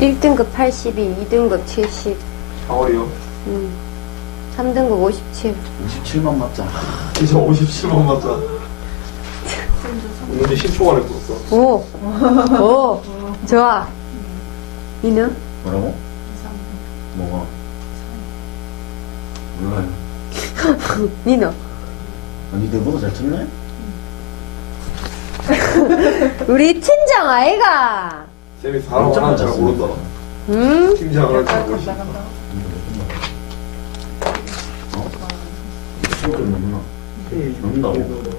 1등급 82, 2등급 70, 4월이요? 음, 3등급 57. 57만 맞자. 이제 57만 맞자. 오늘 10초 만에 풀었어. 오! 오! 좋아. 니는? 뭐라고? 뭐가? 몰라요. 니는? 아니, 너보다 잘 쳤네? 우리 팀장 아이가! 쌤이 사람 하나 잘 모른다. 음? 팀장 하나 잘 모르시다. 어? 10점 넘나? 넘는다고?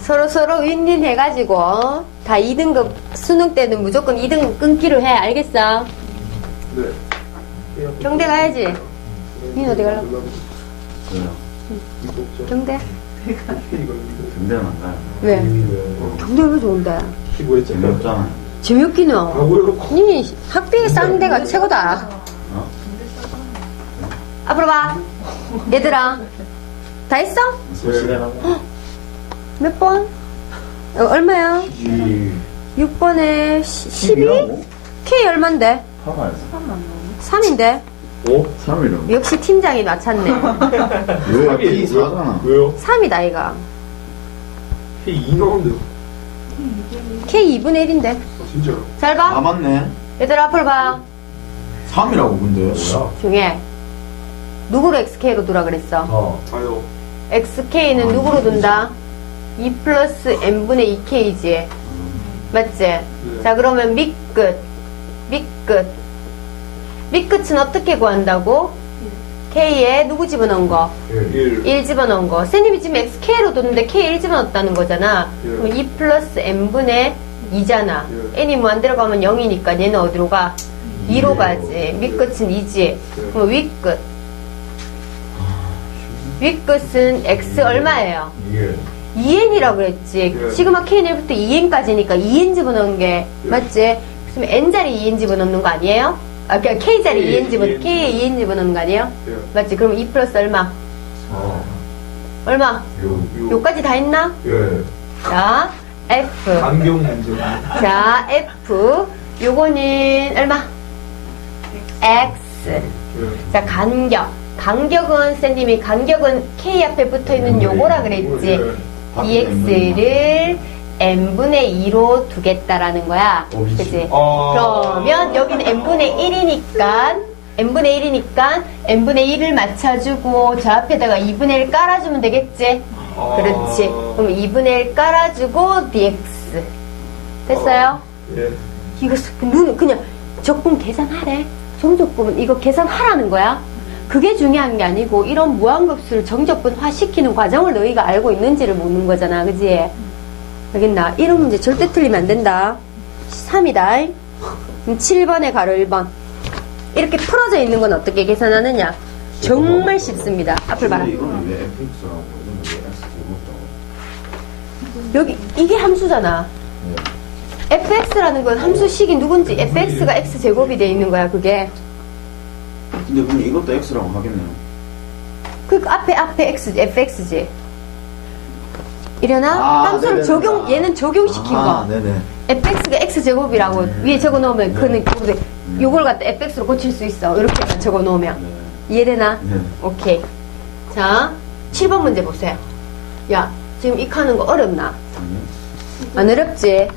서로 서로 윈윈 해가지고, 어? 다 2등급 수능 때는 무조건 2등급 끊기로 해. 알겠어? 네. 경대 가야지. 니는 어디 가려고? 그래요. 경대? 근데는 안 가요. 왜? 경대 왜 좋은데? 잼 재미없잖아요. 재미없기는. 아, 왜니 학비에 싼 데가 최고다. 어? 앞으로 봐. 얘들아. 다 했어? 소시대라고? 몇 번? 어, 얼마야? 이 6번에 12? 12라고? K 얼만데? 파가요. 3인데? 어? 3이라고? 역시 팀장이 맞췄네. 왜? P 4잖아. 왜요? 3이다, 이가. 피2 나온대요. K 2분의 1인데. 아, 진짜요? 잘 아, 봐. 맞네. 얘들아, 앞으로 봐. 3이라고, 근데. 뭐야? 중에. 누구로 XK로 두라 그랬어? 아. 아요. XK는 누구로 둔다? 2 플러스 N분의 2K지. 맞지? 자, 그러면 밑끝. 밑끝. 밑끝은 어떻게 구한다고? K에 누구 집어넣은 거? 1. 1 집어넣은 거. 쌤님이 지금 XK로 뒀는데 K 1 집어넣었다는 거잖아. 예. 그럼 2 플러스 N분의 2잖아. 예. N이 뭐 안 들어가면 0이니까 얘는 어디로 가? 2로 가지. 밑끝은 2지. 그럼 윗끝. 윗끝은 X 얼마예요? 2n이라고 그랬지. 예. 시그마 K1부터 2n까지니까 2n 집어넣은 게 맞지? 그러면 n자리 2n 집어넣는 거 아니에요? 아, 그러니까 K자리 K, 2n 집어, 2N. K에 2n 집어넣는 거 아니에요? 예. 맞지? 그럼 2 플러스 얼마? 얼마? 요. 요 까지 다 했나? 예. 자, F. 간경 문제. 자, F. 요거는 얼마? X. 예. 자, 간격. 간격은, 쌤님이 간격은 K 앞에 붙어 있는 요거라 그랬지. dx를 n분의 2로 두겠다라는 거야. 어, 미치. 그치? 아. 그러면 여기는 n분의 1이니까 n분의 1이니까 n분의 1을 맞춰주고 저 앞에다가 2분의 1 깔아주면 되겠지? 아. 그렇지. 그럼 2분의 1 깔아주고 dx. 됐어요? 예. 이거 스- 눈 그냥 적분 계산하래. 정적분 이거 계산하라는 거야. 그게 중요한 게 아니고 이런 무한급수를 정적분화 시키는 과정을 너희가 알고 있는지를 묻는 거잖아. 그지? 알겠나? 이런 문제 절대 틀리면 안 된다. 3이다. 7번에 가로 1번. 이렇게 풀어져 있는 건 어떻게 계산하느냐? 정말 쉽습니다. 앞을 봐라. 여기 이게 함수잖아. fx라는 건 함수식이 누군지 fx가 x 제곱이 돼 있는 거야. 그게. 근데 그럼 이것도 X라고 하겠네요. 그 앞에 앞에 x fx지. 이려나 아, 함수를 네네네. 적용 얘는 적용시킨 아, 거. 네네. fx가 x 제곱이라고 위에 적어 놓으면 그는 그거를 요걸 갖다 fx로 고칠 수 있어. 이렇게 적어 놓으면 네. 이해되나? 네. 오케이. 자, 7번 문제 보세요. 야, 지금 이 카는 거 어렵나? 아니요. 안 어렵지?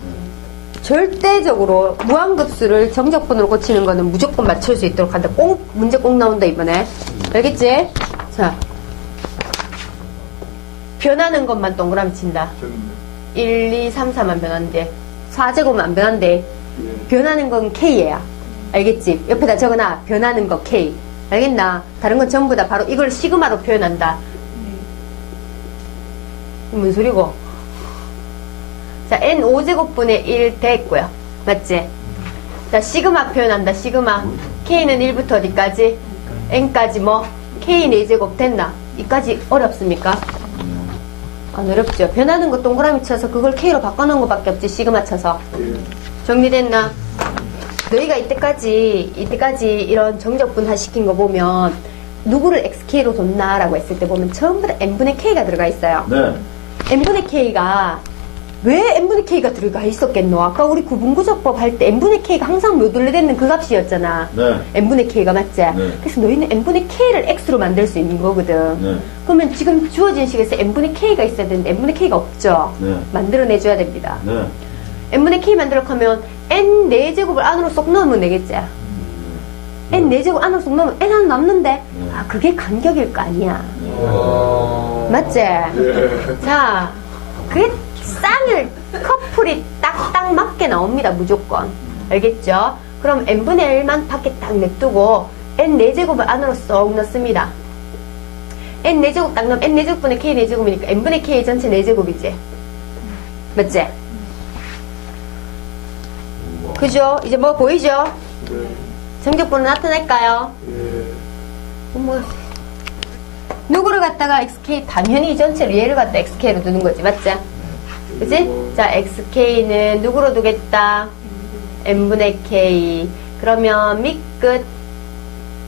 절대적으로 무한급수를 정적분으로 고치는 거는 무조건 맞출 수 있도록 한다. 꼭, 문제 꼭 나온다, 이번에. 알겠지? 자. 변하는 것만 동그라미 친다. 됐는데. 1, 2, 3, 4만 변한대. 4제곱은 안 변한대. 예. 변하는 건 K야. 알겠지? 옆에다 적어놔. 변하는 거 K. 알겠나? 다른 건 전부 다 바로 이걸 시그마로 표현한다. 무슨 소리고? 자, n 5제곱분의 1 됐고요. 맞지? 자, 시그마 표현한다. 시그마. k는 1부터 어디까지? n까지 뭐? k 4제곱 됐나? 이까지 어렵습니까? 안 어렵죠. 변하는 거 동그라미 쳐서 그걸 k로 바꿔놓은 것밖에 없지. 시그마 쳐서. 예. 정리됐나? 너희가 이때까지, 이때까지 이런 정적분화 시킨 거 보면, 누구를 xk로 뒀나라고 했을 때 보면 다 n분의 k가 들어가 있어요. 네. n분의 k가 왜 n분의 k가 들어가 있었겠노? 아까 우리 구분구조법 할 때 n분의 k가 항상 모듈로 되는 그 값이었잖아. 네. n분의 k가 맞지? 네. 그래서 너희는 n분의 k를 x로 만들 수 있는 거거든. 네. 그러면 지금 주어진 식에서 n분의 k가 있어야 되는데 n분의 k가 없죠. 네. 만들어내줘야 됩니다. 네. n분의 k 만들어 하면 n 4제곱을 안으로 쏙 넣으면 되겠지? n 4제곱 안으로 쏙 넣으면 n 하나 남는데 아 그게 간격일 거 아니야. 맞지? 자, 그게 쌍을 커플이 딱딱 맞게 나옵니다, 무조건. 알겠죠? 그럼 n분의 1만 밖에 딱 냅두고 n 4제곱을 안으로 쏙 넣습니다. n 4제곱 딱 넣으면 n 4제곱분의 k 4제곱이니까 n분의 k 전체 4제곱이지. 맞지? 그죠? 이제 뭐 보이죠? 정적분은 나타날까요? 뭐 누구를 갖다가 xk 당연히 이 전체를 얘를 갖다 xk로 두는 거지 맞지? 그지? 자 xk는 누구로 두겠다? n분의 k 그러면 밑끝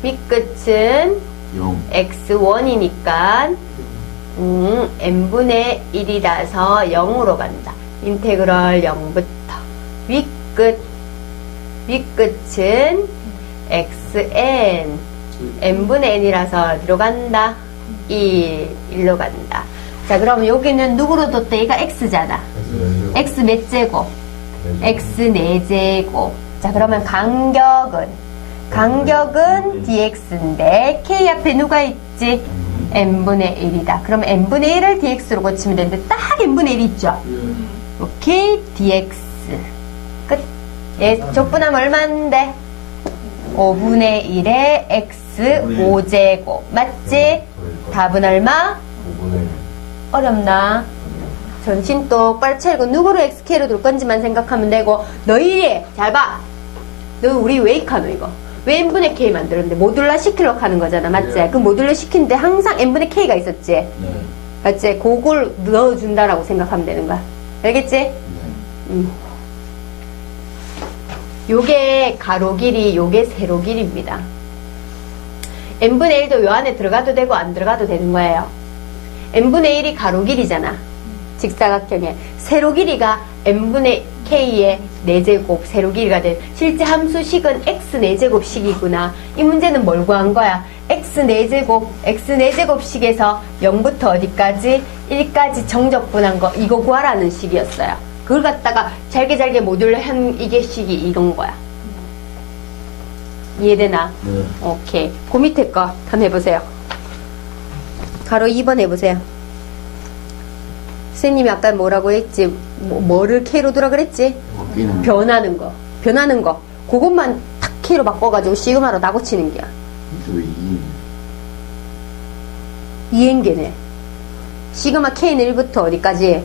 밑끝은 0. x1이니까 음, n분의 1이라서 0으로 간다. 인테그럴 0부터 윗끝 윗끝은 xn n분의 n이라서 어디로 간다? 1, 1로 간다. 자, 그럼 여기는 누구로 뒀다? 얘가 x잖아. x 몇 제곱? x 4제곱. 자, 그러면 간격은? 간격은 dx인데, k 앞에 누가 있지? n분의 1이다. 그럼 n분의 1을 dx로 고치면 되는데, 딱 n분의 1 있죠? 오케이, dx. 끝. 얘 족분하면 얼마인데? 5분의 1에 x 5제곱. 맞지? 답은 얼마? 어렵나? 전신 똑바로 차리고 누구를 xk로 둘 건지만 생각하면 되고 너희 잘 봐. 너 우리 왜 이카노 이거? 왜 n분의 k 만들었는데 모듈라 시키려고 하는 거잖아. 맞지? 네. 그 모듈라 시키는데 항상 n분의 k가 있었지. 네. 맞지? 그걸 넣어준다라고 생각하면 되는 거야. 알겠지? 음. 요게 가로 길이, 요게 세로 길이입니다. n분의 1도 요 안에 들어가도 되고 안 들어가도 되는 거예요. N분의 1이 가로 길이잖아. 직사각형에. 세로 길이가 n분의 k의 4제곱 세로 길이가 돼. 실제 함수식은 x 4제곱식이구나. 이 문제는 뭘 구한 거야? x 4제곱, x 4제곱식에서 0부터 어디까지? 1까지 정적분한 거, 이거 구하라는 식이었어요. 그걸 갖다가 잘게 잘게 모듈로 한 이게 식이 이런 거야. 이해되나? 네. 오케이. 그 밑에 거 한번 해보세요. 가로 2번 해보세요. 선생님이 아까 뭐라고 했지? 뭐, 뭐를 K로 두라 그랬지? 바뀌는 변하는 거. 변하는 거. 그것만 탁 K로 바꿔가지고 시그마로 나고 치는 게야. 왜 2? 2N계네. 시그마 K는 1부터 어디까지?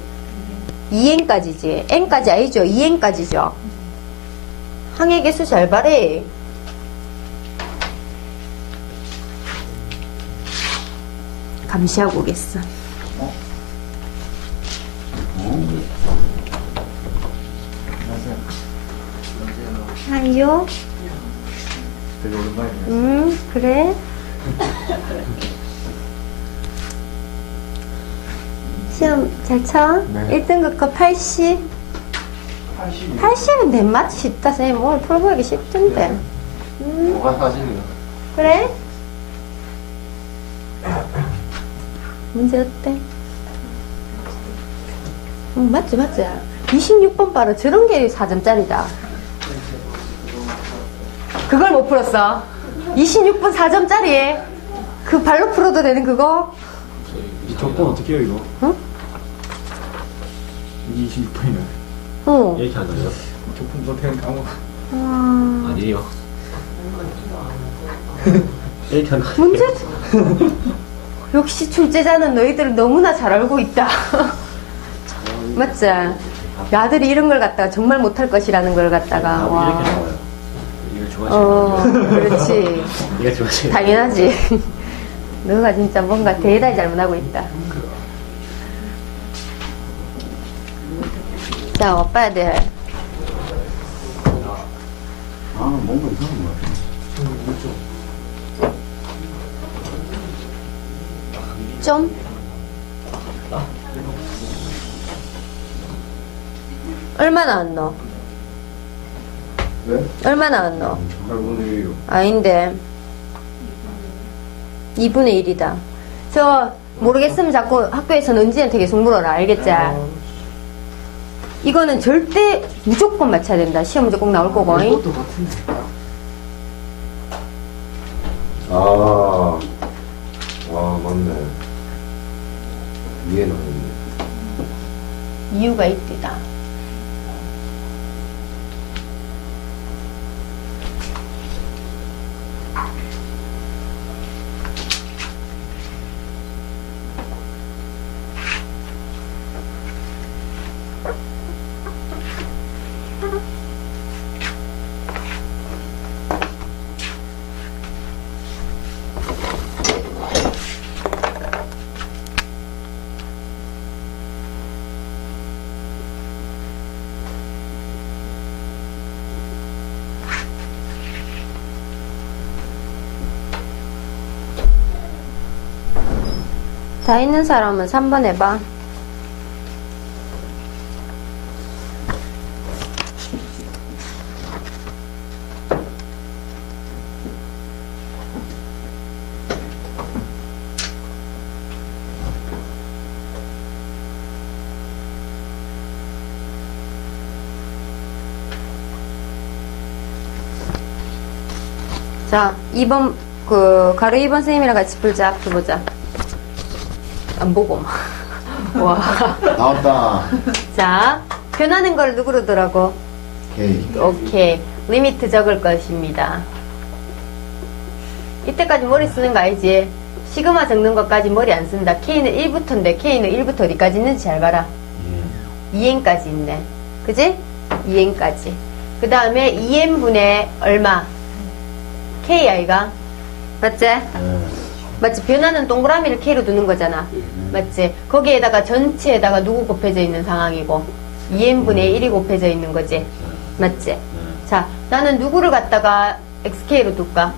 2N까지지. N까지 아니죠? 2N까지죠. 항해 개수 잘 바래. 감시하고 오겠어. 아요? 되게 오랜만이네. 음, 그래? 시험 잘 쳐? 네. 1등급 거 80? 80은 내 맛이 쉽다, 선생님. 오늘 풀보기 쉽던데. 음, 뭐가 사실이야? 그래? 문제 어때? 음, 맞지, 맞지. 26번 봐라. 저런 게 4점짜리다. 그걸 못 풀었어. 26분 4점짜리. 그 발로 풀어도 되는 그거? 이 조건 어떻게 해요, 이거? 응? 이게 26분이네. 어. 이렇게 하나요? 조건 뭐 되는 까먹어. 와, 아니에요. 이렇게 하나. 문제. 역시 출제자는 너희들을 너무나 잘 알고 있다. 맞지? 아들이 이런 걸 갖다가 정말 못할 것이라는 걸 갖다가. 아, 와. 이렇게 나와요. 이걸 좋아하시는 어? 그렇지. 이거 좋아하시는 당연하지. 너가 진짜 뭔가 대단히 잘못하고 있다. 자, 오빠들. 아, 뭔가 이상한 거 같아. 좀. 얼마 나왔노? 네? 얼마 나왔노? 8분의 1이요. 아닌데 2분의 1이다 저 모르겠으면 자꾸 학교에서는 은지한테 계속 물어라 알겠지? 이거는 절대 무조건 맞춰야 된다 시험 문제 꼭 나올 거고 잉? 이것도 같은데. 아, 아, 맞네. 이해는 안 했네. 이유가 있디 다다 있는 사람은 3번 해봐 자, 2번, 그, 가로 2번 선생님이랑 같이 풀자, 풀보자. 안 보고. 와. 나왔다. 자, 변하는 걸 누구로 더라고? 오케이. 오케이. 리미트 적을 것입니다. 이때까지 머리 쓰는 거 알지? 시그마 적는 것까지 머리 안 쓴다. K는 1부터인데, K는 1부터 어디까지 있는지 잘 봐라. 예. 2n까지 있네. 그지? 2n까지. 그 다음에 2n분의 얼마? KI가? 맞지? 예. 맞지? 변하는 동그라미를 K로 두는 거잖아. 맞지? 거기에다가 전체에다가 누구 곱해져 있는 상황이고 2n분의 1이 곱해져 있는 거지. 맞지? 예. 자, 나는 누구를 갖다가 XK로 둘까?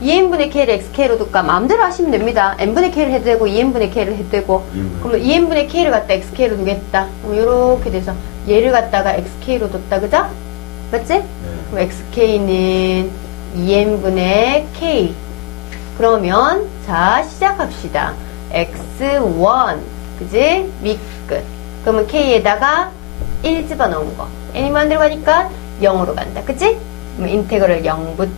이해는 2n분의 K를 XK로 둘까? 마음대로 하시면 됩니다. n분의 K를 해도 되고 2n분의 K를 해도 되고 그러면 2n분의 K를 갖다 XK로 두겠다. 이렇게 돼서 얘를 갖다가 XK로 뒀다. 그죠? 맞지? 네. 그럼 XK는 2n분의 K. 그러면 자 시작합시다. X1 그지? 밑끝. 그러면 K에다가 1 집어넣은 거. n이 만들어 가니까 0으로 간다. 그치? 그럼 인테그럴 0부터.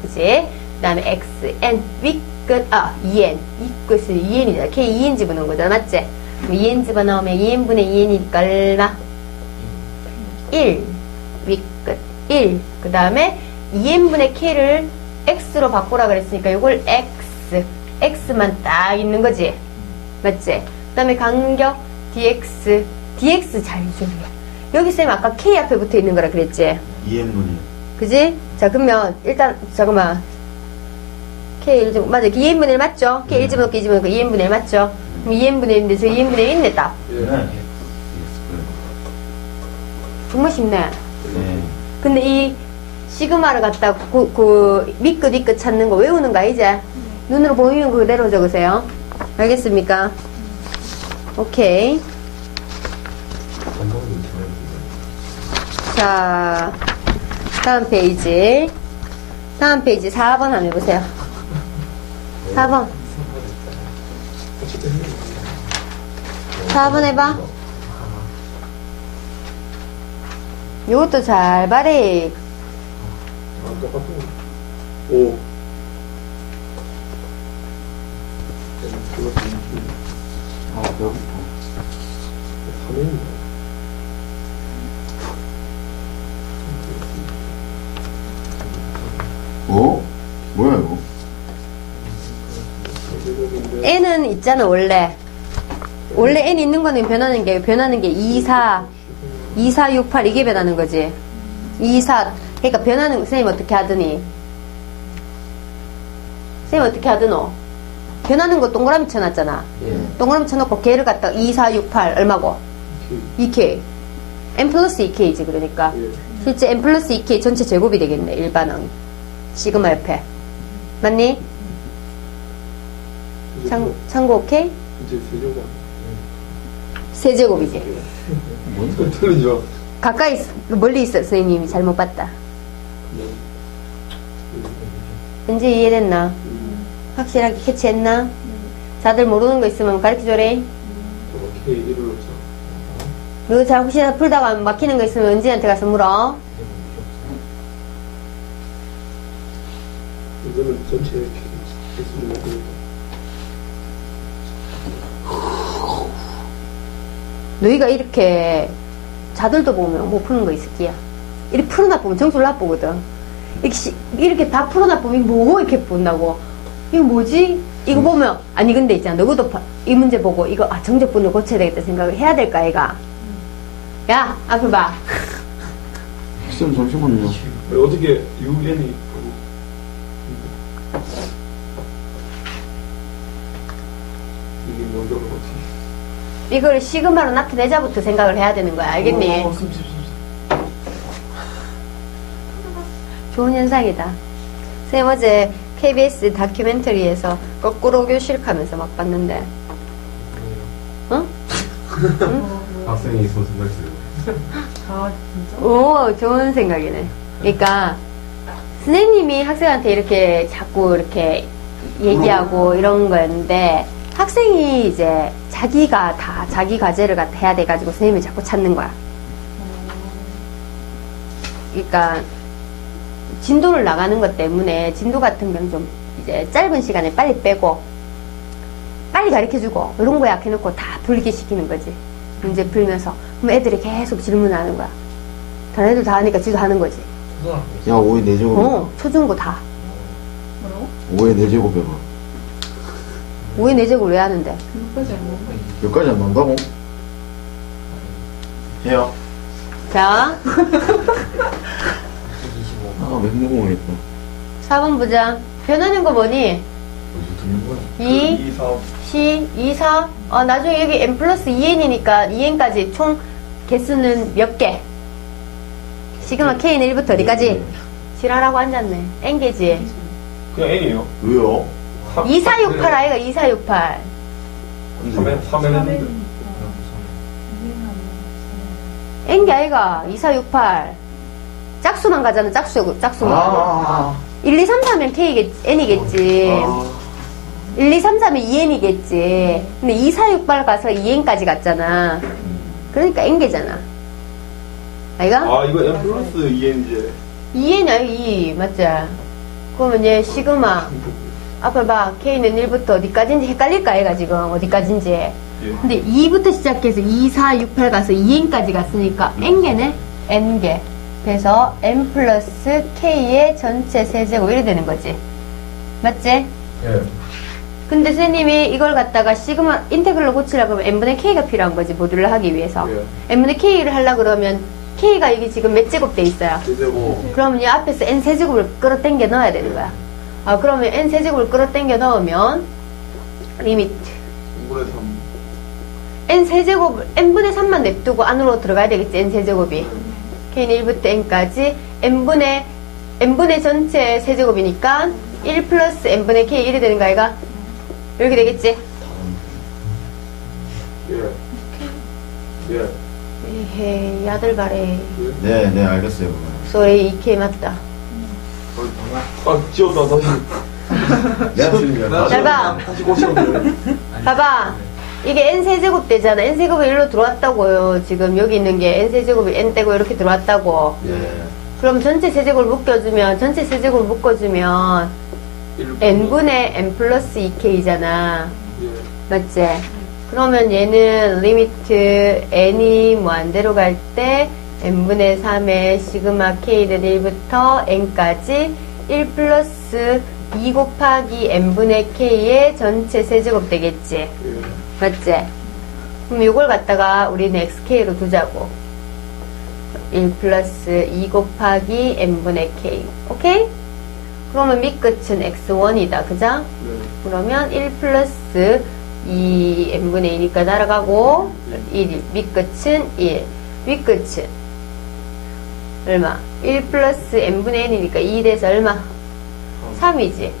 그치? 그 다음에 xn 윗끝 아 2n 윗끝은 2n이잖아. K 2n 집어넣은 거잖아. 맞지? 그럼 2n 집어넣으면 2n분의 2n이니까 얼마? 1 윗끝 1. 그 다음에 2n분의 k를 x로 바꾸라 그랬으니까 이걸 x x만 딱 있는 거지. 맞지? 그 다음에 간격 dx dx 잘 줄여. 여기 쌤 아까 k 앞에 붙어 있는 거라 그랬지? 이해문이 그지? 자 그러면 일단 잠깐만 k 1점 맞아 2n분의 1 맞죠? k 1점 넣고 2점 넣고 2n분의 1 맞죠? 그럼 2n분의 1인데 저 2n분의 1 있네 딱 네. 정말 쉽네 네. 근데 이 시그마를 갖다 그, 그 밑끝 윗끝 찾는 거 외우는 거 이제? 눈으로 보이는 거 그대로 적으세요. 알겠습니까? 오케이. 자 다음 페이지. 다음 페이지 4번 한번 해보세요. 4번. 4번 해봐. 이것도 잘 말해 아, 똑같은 거. 오. 아, 배고파. 3인인가? 어? 뭐야, 이거? n은 있잖아 원래 원래 n 있는 거는 변하는 게 변하는 게 2, 4 2, 4, 6, 8 이게 변하는 거지 2, 4 그러니까 변하는 선생님 어떻게 하더니 선생님 어떻게 하더노 변하는 거 동그라미 쳐놨잖아 예. 동그라미 쳐놓고 걔를 갖다가 2, 4, 6, 8 얼마고 2k n 플러스 2k지 그러니까 예. 실제 n 플러스 2k 전체 제곱이 되겠네 일반항 시그마 옆에 맞니? 참, 참고 오케이? 이제 세조가. 세제곱이지. 뭔 틀리죠. 가까이, 있- 멀리 있어. 선생님이 잘못 봤다. 현재 이해됐나? 확실하게 캐치했나? 다들 모르는 거 있으면 가르쳐줘래. 1을 넣자. 너잘 혹시나 풀다가 막히는 거 있으면 은지한테 가서 물어. 이거는 전체. 너희가 이렇게 자들도 보면 못 푸는 거 있을 끼야. 이렇게 풀어놔 보면 점수를 나쁘거든. 이렇게, 시- 이렇게 다 풀어놔 보면 이거 뭐 이렇게 본다고. 이거 뭐지? 이거 보면 아니 근데 있잖아. 너희도 봐. 이 문제 보고 이거 아 정적분을 고쳐야 되겠다 생각을 해야 될까 아이가. 야 앞을 봐. 쌤 잠시만요. 왜 어떻게 UN이 이게 먼저 그렇지. 이걸 시그마로 나타내자부터 생각을 해야 되는 거야. 알겠니? 어, 숨, 좋은 현상이다. 쌤 어제 KBS 다큐멘터리에서 거꾸로 교실하면서 막 봤는데. 어? 학생이 소승을 쓰고. 아 진짜? 오, 좋은 생각이네. 그러니까 선생님이 학생한테 이렇게 자꾸 이렇게 얘기하고 이런 거였는데 학생이 이제 자기가 다 자기 과제를 해야 돼가지고 선생님이 자꾸 찾는 거야. 그러니까 진도를 나가는 것 때문에 진도 같은 경우는 좀 이제 짧은 시간에 빨리 빼고 빨리 가르쳐주고 이런 거 약해놓고 다 풀게 시키는 거지. 문제 풀면서 그럼 애들이 계속 질문하는 거야. 다른 애들 다 하니까 지도 하는 거지. 야, 5의 4제곱. 어, 초중고 다. 뭐라고? 5의 4제곱 해봐. 오해 내적을 왜 하는데? 그것까지 안 먹어. 여기까지 안 난다고? 해요. 자, 아, 멘붕하겠다. 4번 보자. 변하는 거 뭐니? 무슨 2, 2, 4, C, 2, 4. 어, 나중에 여기 n 플러스 2n이니까 2n까지 총 개수는 몇 개? 시그마 k는 1부터 어디까지? 지랄하고 앉았네. n개지. 그냥 N이에요. 왜요? 2468 아이가 2468. 3에, 3에 했는데. n개 아이가 2468. 짝수만 가잖아, 짝수, 짝수만. 아, 1, 2, 3, 4면 k겠지, n이겠지. 아, 1, 2, 3, 4면 2n이겠지. 근데 2, 4, 6, 8 가서 2n까지 갔잖아. 그러니까 n개잖아. 아이가? 아, 이거 M 플러스 2N 이제. 2n이 아니고 2, 맞지? 그러면 얘 시그마. 앞에 봐. k는 1부터 어디까지인지 헷갈릴까, 아이가 지금. 어디까지인지. 예. 근데 2부터 시작해서 2, 4, 6, 8 가서 2n까지 갔으니까 n개네? n개. 그래서 n 플러스 k의 전체 세제곱 이래 되는 거지. 맞지? 예. 근데 선생님이 이걸 갖다가 시그마 인테그럴로 고치려고 하면 n분의 k가 필요한 거지 모듈을 하기 위해서 예. n분의 k를 하려 그러면 k가 여기 지금 몇 제곱 돼 있어요 제제곱. 그러면 이 앞에서 n 세제곱을 끌어당겨 넣어야 되는 거야 아 그러면 n 세제곱을 끌어당겨 넣으면 리미트 5분의 3. n 세제곱 n분의 3만 냅두고 안으로 들어가야 되겠지 n 세제곱이 k는 1부터 n까지 n분의 n분의 전체 세제곱이니까 1 플러스 n분의 k 1이 되는 거 아이가? 이렇게 되겠지? 예. 예. 에헤이 야들가래 네, 네, 알겠어요. 소리 2K 맞다 아, 지웠다, 다시. 내가 틀리면 잘 봐. 다시 돼. 봐봐 이게 n세제곱 되잖아 n세제곱이 일로 들어왔다고요 지금 여기 있는 게 n세제곱이 n 떼고 이렇게 들어왔다고 예. 그럼 전체 세제곱을 묶어주면 전체 세제곱을 묶어주면 n분의 n 플러스 2k잖아 예. 맞지? 그러면 얘는 리미트 n이 무한대로 갈 때 n분의 3의 시그마 k는 1부터 n까지 1 플러스 2 곱하기 n분의 k의 전체 세제곱 되겠지? 예. 맞지? 그럼 이걸 갖다가 우리는 xk로 두자고 1 플러스 2 곱하기 n분의 k 오케이? 그러면 밑끝은 x1이다 그죠? 네. 그러면 1 플러스 2 n분의 2니까 날아가고 1 밑끝은 1 윗끝은 얼마? 1 플러스 n분의 n이니까 2 돼서 얼마? 3이지 예.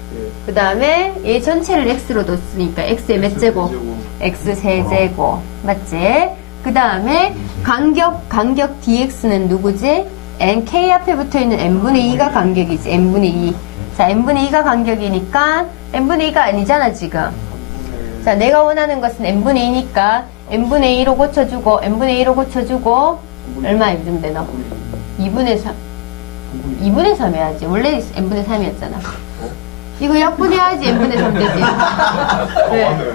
그 다음에 얘 전체를 x로 뒀으니까 x의 몇 제곱? x 세제곱 맞지? 그 다음에 간격, 간격 dx는 누구지? n, k 앞에 붙어 있는 n분의 2가 간격이지. n분의 2. 자, n분의 2가 간격이니까 n분의 2가 아니잖아, 지금. 자, 내가 원하는 것은 n분의 2니까 n분의 2로 고쳐주고, n분의 2로 고쳐주고, 얼마 해주면 되나? 2분의 3. 2분의 3 해야지. 원래 n분의 3이었잖아. 이거 약분해야지 n분의 3 되지. 왜? 맞네.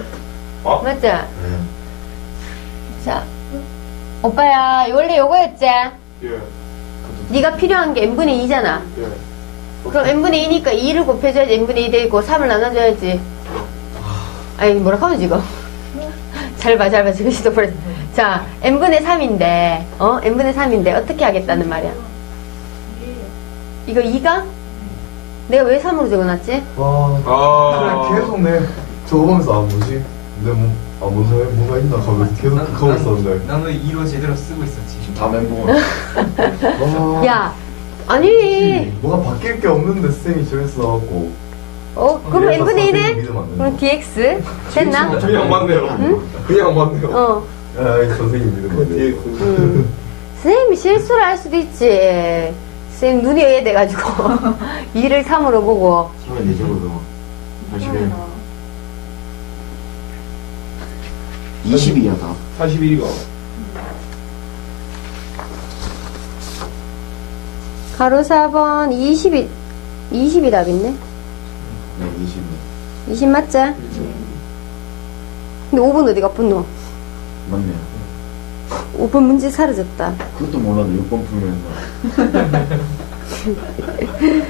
어? 맞지? 네. 자, 오빠야, 원래 요거였지? 예. 네가 필요한 게 n분의 2잖아. 예. 그럼 n분의 2니까 2를 곱해줘야지 n분의 2 되고 3을 나눠줘야지. 아니, 뭐라 하면 지금. 잘 봐, 잘 봐. 지금 시도 버렸어. 자, n분의 3인데, 어? n분의 3인데 어떻게 하겠다는 말이야? 이거 2가? 내가 왜 3으로 적어놨지? 와. 아. 그냥 계속 내 저거 보면서 아 뭐지? 내 뭐, 아 뭔가 뭐가 있나 계속 그거 있었는데 나는 2로 제대로 쓰고 있었지. 지금 다 멘붕을. 와. 야, 아니, 뭐가 바뀔 게 없는데 쌤이 저기 써갖고. 어, 그럼 그래서 n분의 1은? 선생님 믿으면 안 그럼 된다. dx? 됐나? 그냥 맞네요. 그냥 맞네요. 어. 야, 이 선생님 믿으면 안 돼. 음. 선생님이 실수를 할 수도 있지. 선생님 눈이 왜돼가지고 일을 3으로 보고 34제곱으로 81. 20이야 다. 41이가. 가로 4번 20이 20이 답 있네. 네, 20. 20 맞지? 근데 5번 어디 가뿐노? 맞네요. 5번 문제 사라졌다. 그것도 몰라도 6번 풀면서.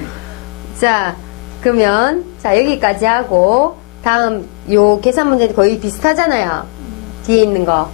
자, 그러면 자 여기까지 하고 다음 요 계산 문제는 거의 비슷하잖아요. 뒤에 있는 거.